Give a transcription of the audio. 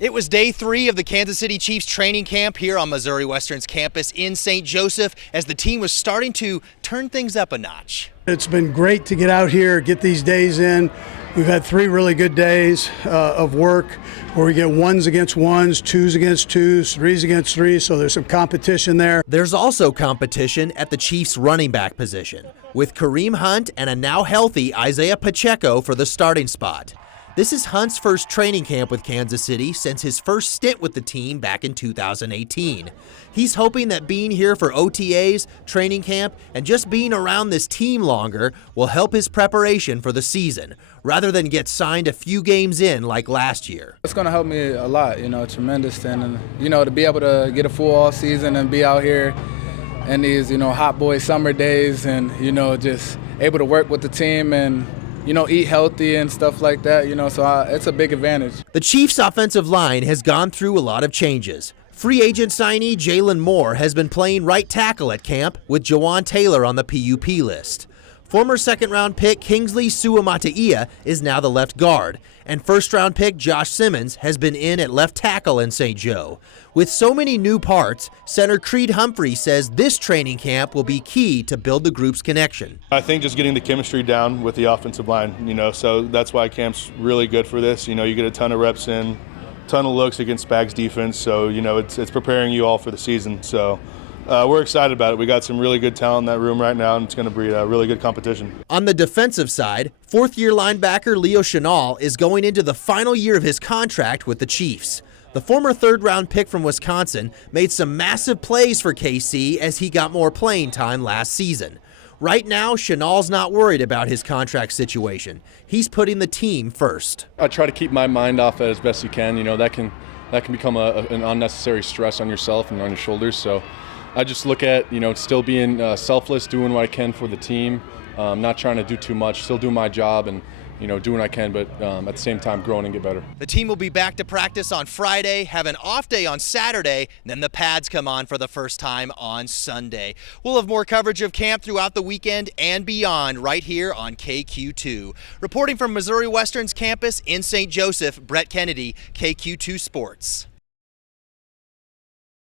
It was day 3 of the Kansas City Chiefs training camp here on Missouri Western's campus in St. Joseph as the team was starting to turn things up a notch. It's been great to get out here, get these days in. We've had 3 really good days of work where we get 1s against 1s, 2s against 2s, 3s against 3s, so there's some competition there. There's also competition at the Chiefs running back position, with Kareem Hunt and a now healthy Isaiah Pacheco for the starting spot. This is Hunt's first training camp with Kansas City since his first stint with the team back in 2018. He's hoping that being here for OTAs, training camp, and just being around this team longer will help his preparation for the season, rather than get signed a few games in like last year. It's going to help me a lot, tremendous. And, to be able to get a full all season and be out here in these, hot boy summer days and, just able to work with the team and eat healthy and stuff like that, so it's a big advantage. The Chiefs' offensive line has gone through a lot of changes. Free agent signee Jalen Moore has been playing right tackle at camp with Jawan Taylor on the PUP list. Former second-round pick Kingsley Suamataia is now the left guard, and first-round pick Josh Simmons has been in at left tackle in St. Joe. With so many new parts, center Creed Humphrey says this training camp will be key to build the group's connection. I think just getting the chemistry down with the offensive line, so that's why camp's really good for this. You get a ton of reps in, ton of looks against Spags defense, so it's preparing you all for the season. So we're excited about it. We got some really good talent in that room right now, and it's going to breed a really good competition. On the defensive side, fourth-year linebacker Leo Chenal is going into the final year of his contract with the Chiefs. The former third-round pick from Wisconsin made some massive plays for KC as he got more playing time last season. Right now, Chenal's not worried about his contract situation. He's putting the team first. I try to keep my mind off it as best you can. That can become an unnecessary stress on yourself and on your shoulders. So I just look at, still being selfless, doing what I can for the team, not trying to do too much, still do my job and, doing what I can, but at the same time growing and get better. The team will be back to practice on Friday, have an off day on Saturday, and then the pads come on for the first time on Sunday. We'll have more coverage of camp throughout the weekend and beyond right here on KQ2. Reporting from Missouri Western's campus in St. Joseph, Brett Kennedy, KQ2 Sports.